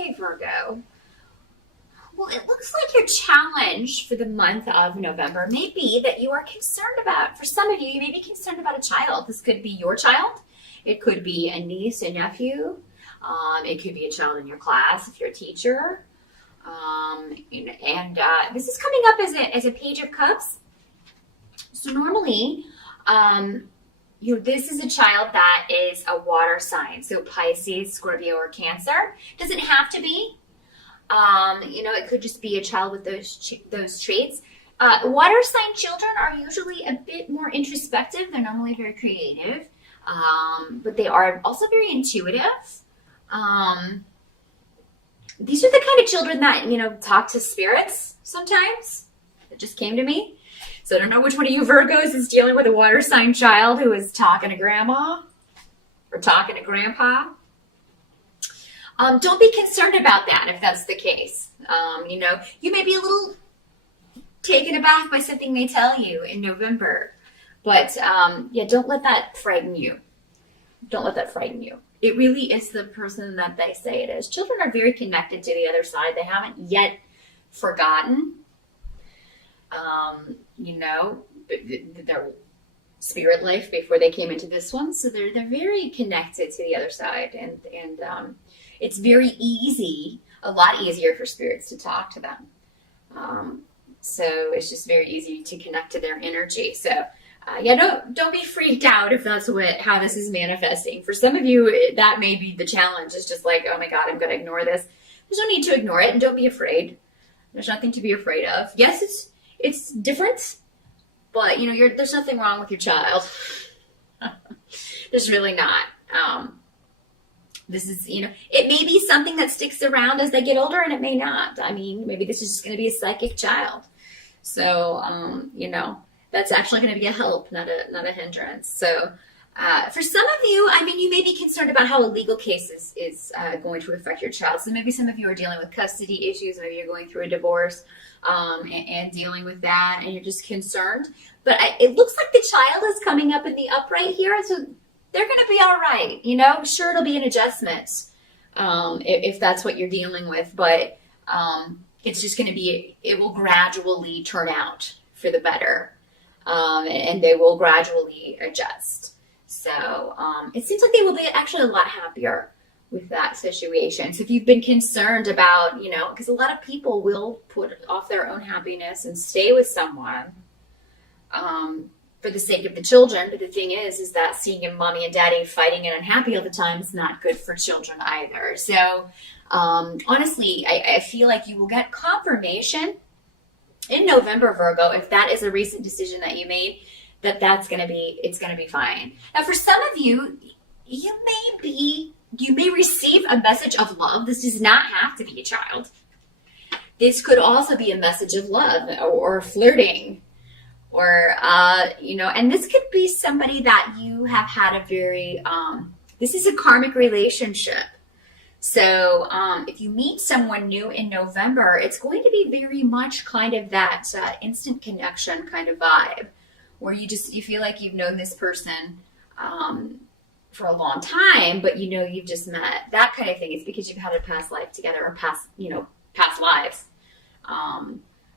Okay, Virgo. Well, it looks like your challenge for the month of November may be that you are concerned about, for some of you, you may be concerned about a child. This could be your child. It could be a niece, a nephew. It could be a child in your class if you're a teacher. This is coming up as a Page of Cups. So normally, this is a child that is a water sign. So Pisces, Scorpio, or Cancer. Doesn't have to be. It could just be a child with those traits. Water sign children are usually a bit more introspective. They're normally very creative, but they are also very intuitive. These are the kind of children that, talk to spirits sometimes. It just came to me. So I don't know which one of you Virgos is dealing with a water sign child who is talking to grandma or talking to grandpa. Don't be concerned about that if that's the case. You may be a little taken aback by something they tell you in November. But, don't let that frighten you. Don't let that frighten you. It really is the person that they say it is. Children are very connected to the other side. They haven't yet forgotten, their spirit life before they came into this one. So they're very connected to the other side. And it's very easy, a lot easier for spirits to talk to them. So it's just very easy to connect to their energy. So don't be freaked out if that's how this is manifesting. For some of you, that may be the challenge. It's just like, oh my God, I'm going to ignore this. There's no need to ignore it, and don't be afraid. There's nothing to be afraid of. Yes, it's different, but there's nothing wrong with your child. There's really not. This is, it may be something that sticks around as they get older, and it may not. I mean, maybe this is just going to be a psychic child. So, that's actually going to be a help, not a hindrance. So, for some of you, you may be concerned about how a legal case is going to affect your child. So maybe some of you are dealing with custody issues. Maybe you're going through a divorce and dealing with that, and you're just concerned. But it looks like the child is coming up in the upright here, so they're going to be all right. Sure, it'll be an adjustment if that's what you're dealing with, but it's just going to be, it will gradually turn out for the better, and they will gradually adjust. So it seems like they will be actually a lot happier with that situation. So if you've been concerned about, because a lot of people will put off their own happiness and stay with someone for the sake of the children. But the thing is that seeing your mommy and daddy fighting and unhappy all the time is not good for children either. So honestly, I feel like you will get confirmation in November, Virgo, if that is a recent decision that you made, it's going to be fine. Now, for some of you, you may receive a message of love. This does not have to be a child. This could also be a message of love or flirting, or, and this could be somebody that you have had a very, this is a karmic relationship. So if you meet someone new in November, it's going to be very much kind of that instant connection kind of vibe, where you feel like you've known this person for a long time, but you've just met, that kind of thing. It's because you've had a past life together, or past lives.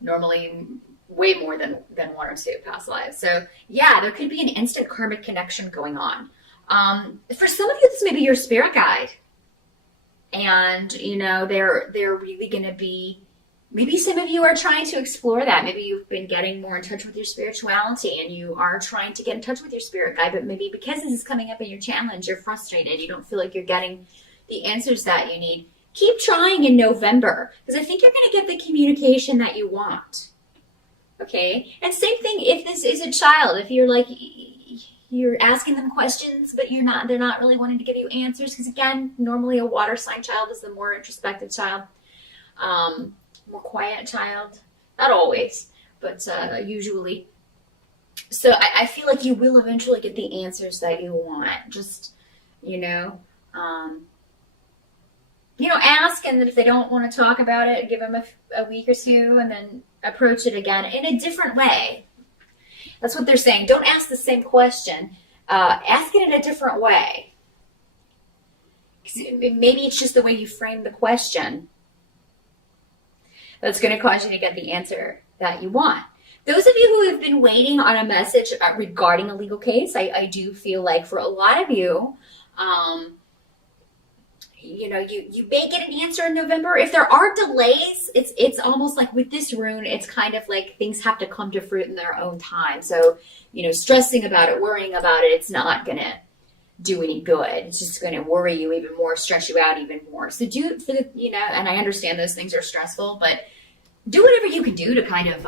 Normally way more than one or two past lives. So yeah, there could be an instant karmic connection going on. For some of you, this may be your spirit guide. And, they're really going to be, maybe some of you are trying to explore that. Maybe you've been getting more in touch with your spirituality, and you are trying to get in touch with your spirit guide, but maybe because this is coming up in your challenge, you're frustrated. You don't feel like you're getting the answers that you need. Keep trying in November, because I think you're going to get the communication that you want. Okay? And same thing if this is a child. If you're like, you're asking them questions, but they're not really wanting to give you answers, because again, normally a water sign child is the more introspective child, more quiet child. Not always, but usually. So I feel like you will eventually get the answers that you want. Just, ask, and then if they don't want to talk about it, give them a week or two, and then approach it again in a different way. That's what they're saying. Don't ask the same question. Ask it in a different way. maybe it's just the way you frame the question that's going to cause you to get the answer that you want. Those of you who have been waiting on a message regarding a legal case, I do feel like for a lot of you, you may get an answer in November. If there are delays, it's almost like with this rune, it's kind of like things have to come to fruit in their own time. So, stressing about it, worrying about it, it's not going to do any good. It's just going to worry you even more, stress you out even more. So do for the, and I understand those things are stressful, but do whatever you can do to kind of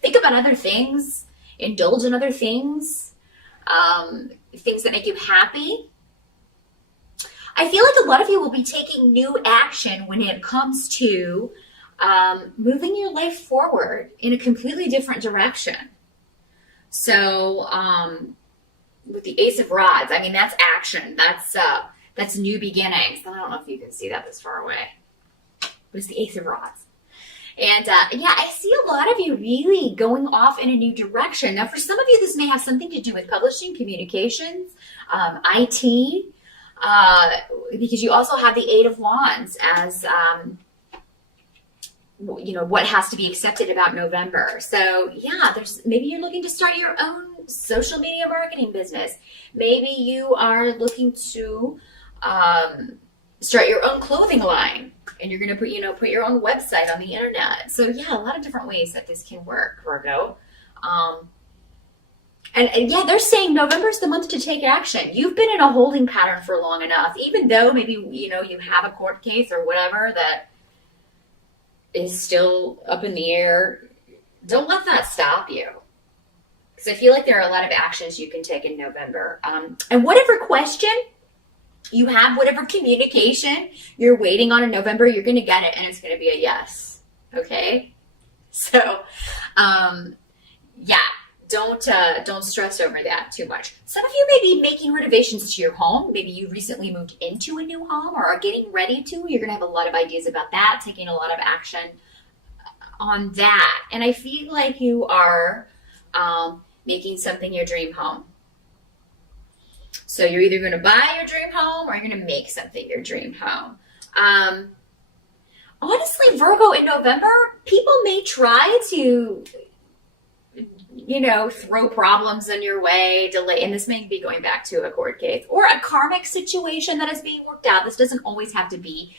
think about other things, indulge in other things, things that make you happy. I feel like a lot of you will be taking new action when it comes to moving your life forward in a completely different direction. So, with the Ace of Rods, I mean, that's action. That's new beginnings. I don't know if you can see that this far away, but it's the Ace of Rods. And I see a lot of you really going off in a new direction. Now, for some of you, this may have something to do with publishing, communications, IT, because you also have the Eight of Wands as, what has to be accepted about November. So maybe you're looking to start your own social media marketing business. Maybe you are looking to start your own clothing line, and you're going to put your own website on the internet. So a lot of different ways that this can work, Virgo. And they're saying November's the month to take action. You've been in a holding pattern for long enough, even though maybe, you have a court case or whatever that is still up in the air. Don't let that stop you. Because I feel like there are a lot of actions you can take in November. And whatever question you have, whatever communication you're waiting on in November, you're going to get it, and it's going to be a yes. Okay? So, don't stress over that too much. Some of you may be making renovations to your home. Maybe you recently moved into a new home or are getting ready to. You're going to have a lot of ideas about that, taking a lot of action on that. And I feel like you are making something your dream home. So you're either going to buy your dream home or you're going to make something your dream home. Honestly, Virgo, in November, people may try to throw problems in your way, delay, and this may be going back to a court case or a karmic situation that is being worked out. This doesn't always have to be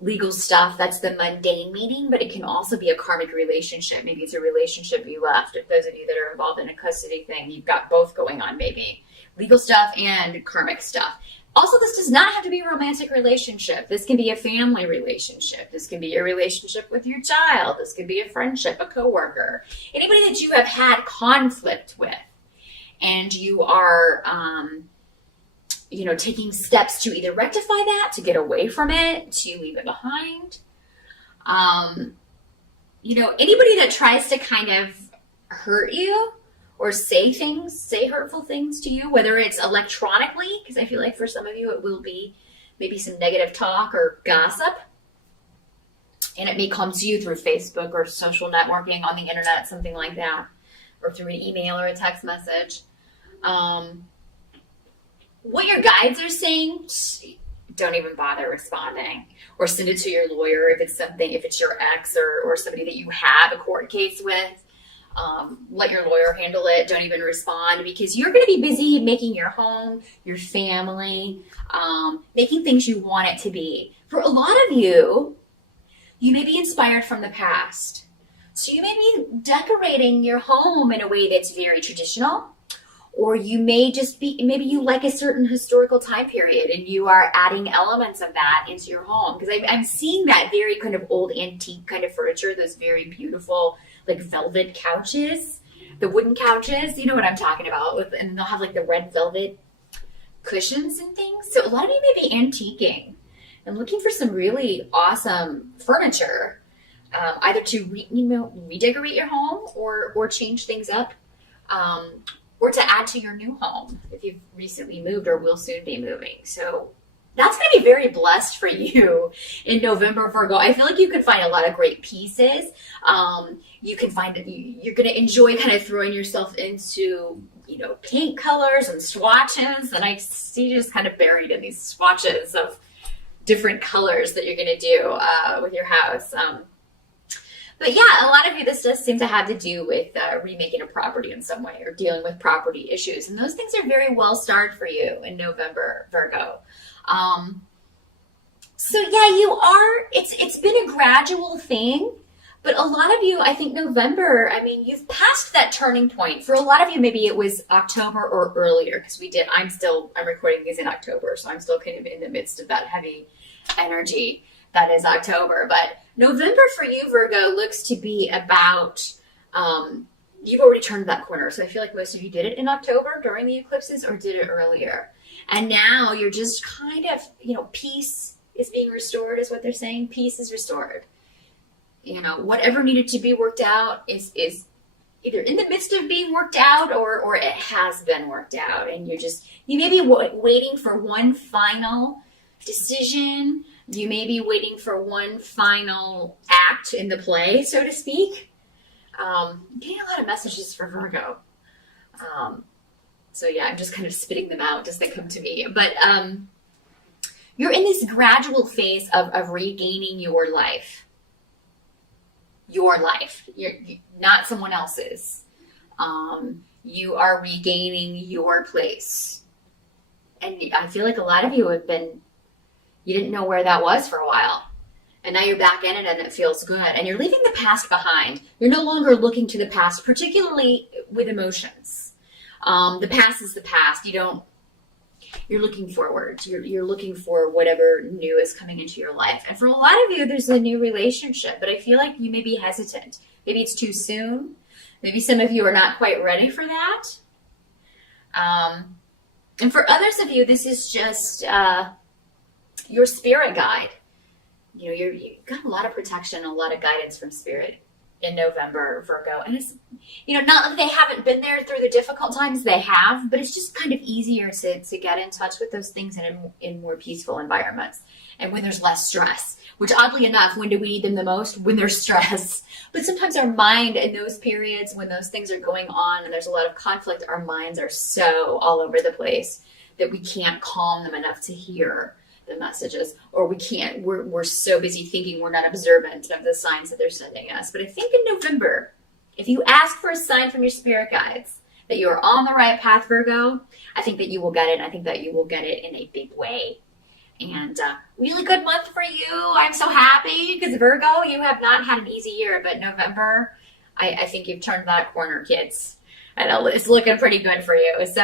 legal stuff. That's the mundane meaning, but it can also be a karmic relationship. Maybe it's a relationship you left. If those of you that are involved in a custody thing, you've got both going on, maybe legal stuff and karmic stuff. Also, this does not have to be a romantic relationship. This can be a family relationship. This can be a relationship with your child. This could be a friendship, a coworker, anybody that you have had conflict with, and you are, taking steps to either rectify that, to get away from it, to leave it behind. Anybody that tries to kind of hurt you or say hurtful things to you, whether it's electronically, because I feel like for some of you it will be maybe some negative talk or gossip, and it may come to you through Facebook or social networking on the internet, something like that, or through an email or a text message. What your guides are saying, don't even bother responding, or send it to your lawyer if it's your ex or somebody that you have a court case with. Let your lawyer handle it. Don't even respond, because you're going to be busy making your home, your family, making things you want it to be. For a lot of you, you may be inspired from the past. So you may be decorating your home in a way that's very traditional, or you may just be, maybe you like a certain historical time period and you are adding elements of that into your home. Because I'm seeing that very kind of old antique kind of furniture, those very beautiful like velvet couches, the wooden couches, you know what I'm talking about, and they'll have like the red velvet cushions and things. So a lot of you may be antiquing and looking for some really awesome furniture, either to redecorate your home or change things up, or to add to your new home if you've recently moved or will soon be moving. So that's going to be very blessed for you in November, Virgo. I feel like you could find a lot of great pieces. You can find that you're going to enjoy kind of throwing yourself into, paint colors and swatches, and I see you just kind of buried in these swatches of different colors that you're going to do with your house. But yeah, a lot of you, this does seem to have to do with remaking a property in some way or dealing with property issues. And those things are very well starred for you in November, Virgo. So yeah, it's been a gradual thing. But a lot of you, I think November, I mean, you've passed that turning point. For a lot of you, maybe it was October or earlier, because I'm recording these in October, so I'm still kind of in the midst of that heavy energy that is October. But November for you, Virgo, looks to be about, you've already turned that corner. So I feel like most of you did it in October during the eclipses or did it earlier. And now you're just kind of, peace is being restored is what they're saying. Peace is restored. Whatever needed to be worked out is either in the midst of being worked out or it has been worked out. And you may be waiting for one final decision. You may be waiting for one final act in the play, so to speak. I'm getting a lot of messages for Virgo. So yeah, I'm just kind of spitting them out as they come to me. But you're in this gradual phase of regaining your life. You're not someone else's. You are regaining your place. And I feel like a lot of you you didn't know where that was for a while. And now you're back in it and it feels good. And you're leaving the past behind. You're no longer looking to the past, particularly with emotions. The past is the past. You're looking forward. You're looking for whatever new is coming into your life. And for a lot of you, there's a new relationship, but I feel like you may be hesitant. Maybe it's too soon. Maybe some of you are not quite ready for that. And for others of you, this is just your spirit guide. You've got a lot of protection, a lot of guidance from spirit in November, Virgo. And it's, not that they haven't been there through the difficult times, they have, but it's just kind of easier to get in touch with those things in more peaceful environments and when there's less stress, which oddly enough, when do we need them the most? When there's stress. But sometimes our mind in those periods when those things are going on and there's a lot of conflict, our minds are so all over the place that we can't calm them enough to hear the messages, or we're so busy thinking we're not observant of the signs that they're sending us. But I think in November, if you ask for a sign from your spirit guides that you are on the right path, Virgo, I think that you will get it. And I think that you will get it in a big way. And really good month for you. I'm so happy because Virgo, you have not had an easy year, but November, I think you've turned that corner, kids. I know it's looking pretty good for you. So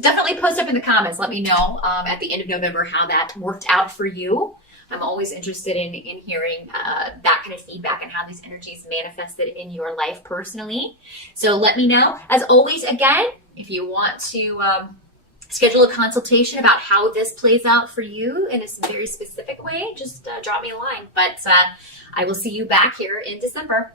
definitely post up in the comments. Let me know at the end of November how that worked out for you. I'm always interested in hearing that kind of feedback and how these energies manifested in your life personally. So let me know. As always, again, if you want to schedule a consultation about how this plays out for you in a very specific way, just drop me a line. But I will see you back here in December.